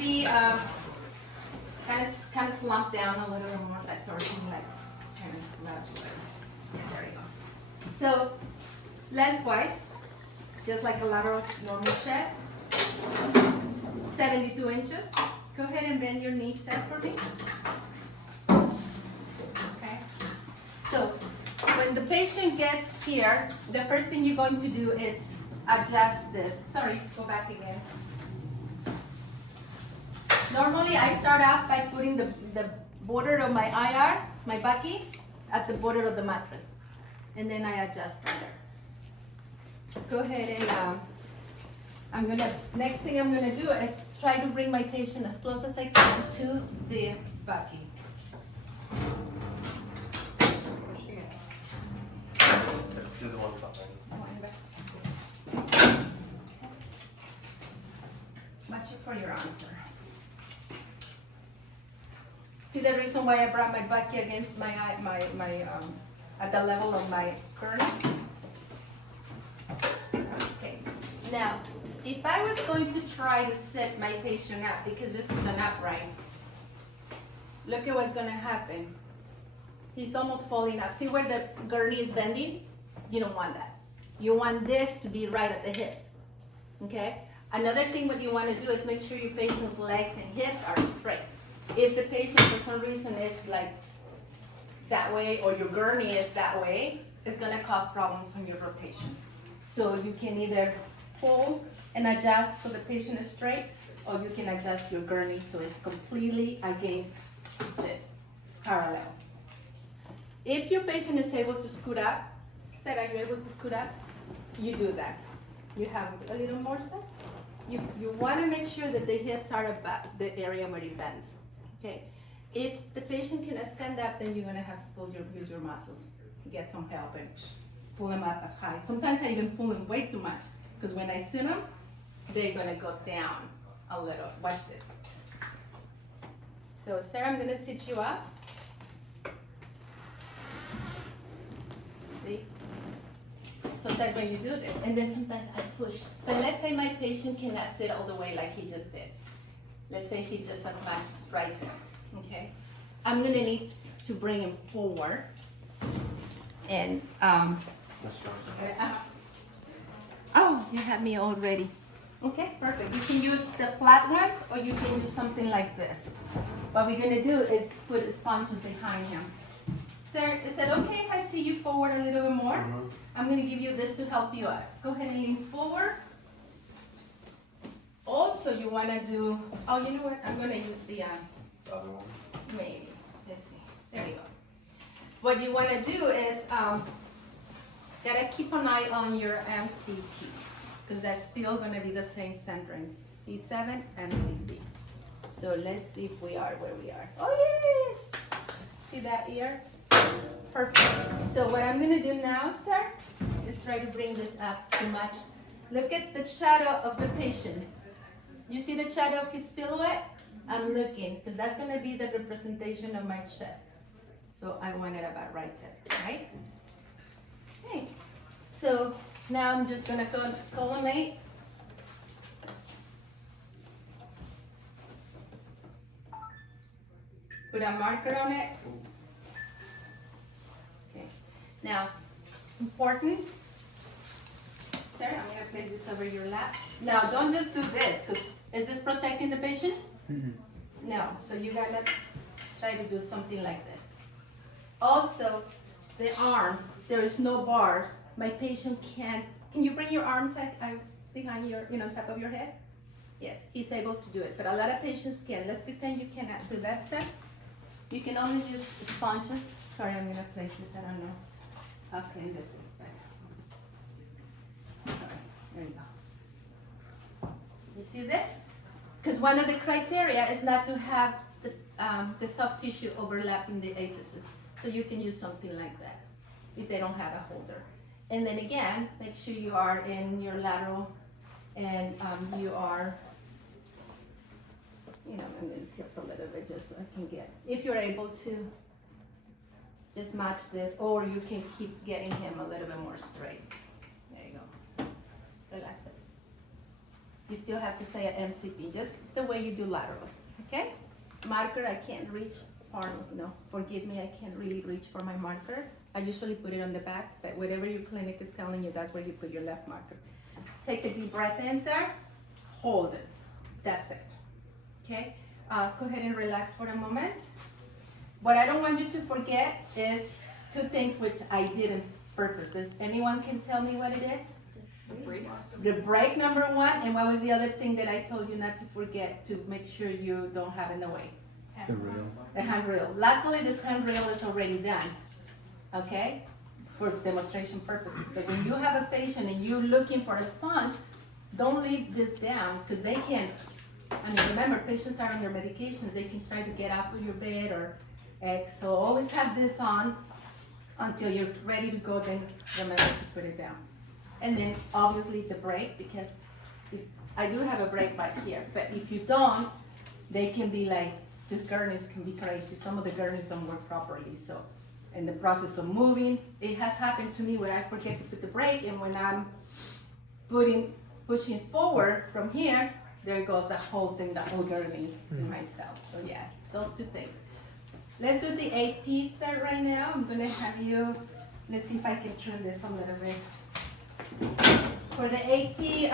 maybe kind of slump down a little bit more, like torsion, like kind of slouch. Yeah, there you go. So lengthwise, just like a lateral normal chest, 72 inches. Go ahead and bend your knees set for me. Okay. So when the patient gets here, the first thing you're going to do is adjust this. Sorry, go back again. Normally I start off by putting the border of my IR, my bucky, at the border of the mattress. And then I adjust from there. Go ahead and next thing I'm gonna do is try to bring my patient as close as I can to the bucky. Do the one behind. Watch it for your answer. See the reason why I brought my bucky against my at the level of my Gurney? Okay. Now, if I was going to try to set my patient up, because this is an upright, look at what's gonna happen. He's almost falling up. See where the Gurney is bending? You don't want that. You want this to be right at the hips, okay? Another thing what you wanna do is make sure your patient's legs and hips are straight. If the patient for some reason is like that way, or your Gurney is that way, it's gonna cause problems on your rotation. So you can either pull and adjust so the patient is straight, or you can adjust your Gurney so it's completely against this, parallel. If your patient is able to scoot up, Sarah, are you able to scoot up? You do that. You have a little more, Sarah? You wanna make sure that the hips are about the area where it bends. Okay, if the patient cannot stand up, then you're gonna have to use your muscles, get some help and pull them up as high. Sometimes I even pull them way too much, because when I sit them, they're gonna go down a little. Watch this. So Sarah, I'm gonna sit you up. See? Sometimes when you do this, and then sometimes I push. But let's say my patient cannot sit all the way like he just did. Let's say he just has matched right there, okay? I'm gonna need to bring him forward. And, oh, you have me already. Okay, perfect. You can use the flat ones, or you can use something like this. What we're gonna do is put sponges behind him. Sir, is it okay if I see you forward a little bit more? Mm-hmm. I'm gonna give you this to help you out. Go ahead and lean forward. Also, you want to do, oh, you know what? I'm going to use the, Other one. maybe. Let's see. There you go. What you want to do is, gotta keep an eye on your MCP, because that's still going to be the same centering. P7, MCP. So let's see if we are where we are. Oh, yes! See that ear? Perfect. So what I'm going to do now, sir, is try to bring this up to match. Look at the shadow of the patient. You see the shadow of his silhouette? I'm looking, because that's going to be the representation of my chest. So I want it about right there, right? Okay. So now I'm just going to collimate. Put a marker on it. Okay. Now, important. Sarah, I'm going to place this over your lap. Now, don't just do this, because is this protecting the patient? Mm-hmm. No, so you gotta try to do something like this. Also, the arms, there is no bars. My patient can you bring your arms behind your, top of your head? Yes, he's able to do it, but a lot of patients can. Let's pretend you cannot do that step. You can always use sponges. Sorry, I'm gonna place this, I don't know. Okay, this is better. Sorry, there you go. You see this? Because one of the criteria is not to have the soft tissue overlapping the apices. So you can use something like that if they don't have a holder. And then again, make sure you are in your lateral and you are, I'm going to tip a little bit just so I can get, if you're able to just match this, or you can keep getting him a little bit more straight. There you go. Relax it. you still have to stay at MCP, just the way you do laterals, okay? Marker, I can't reach, forgive me, I can't really reach for my marker. I usually put it on the back, but whatever your clinic is telling you, that's where you put your left marker. Take a deep breath in, sir. Hold it. That's it. Okay? Go ahead and relax for a moment. What I don't want you to forget is two things which I did on purpose. Does anyone can tell me what it is? The break, number one, and what was the other thing that I told you not to forget to make sure you don't have in the way? The rail. The handrail. Luckily, this handrail is already done, okay, for demonstration purposes. But when you have a patient and you're looking for a sponge, don't leave this down, because they can, remember, patients are on their medications, they can try to get off of your bed or X, so always have this on until you're ready to go, then remember to put it down. And then obviously the brake, because I do have a brake right here, but if you don't, they can be like, these gurneys can be crazy. Some of the gurneys don't work properly, so in the process of moving, it has happened to me where I forget to put the brake, and when I'm pushing forward from here, there goes the whole thing, the whole gurney in myself. So yeah, those two things. Let's do the AP set right now. I'm gonna have you, let's see if I can turn this a little bit. For the AP,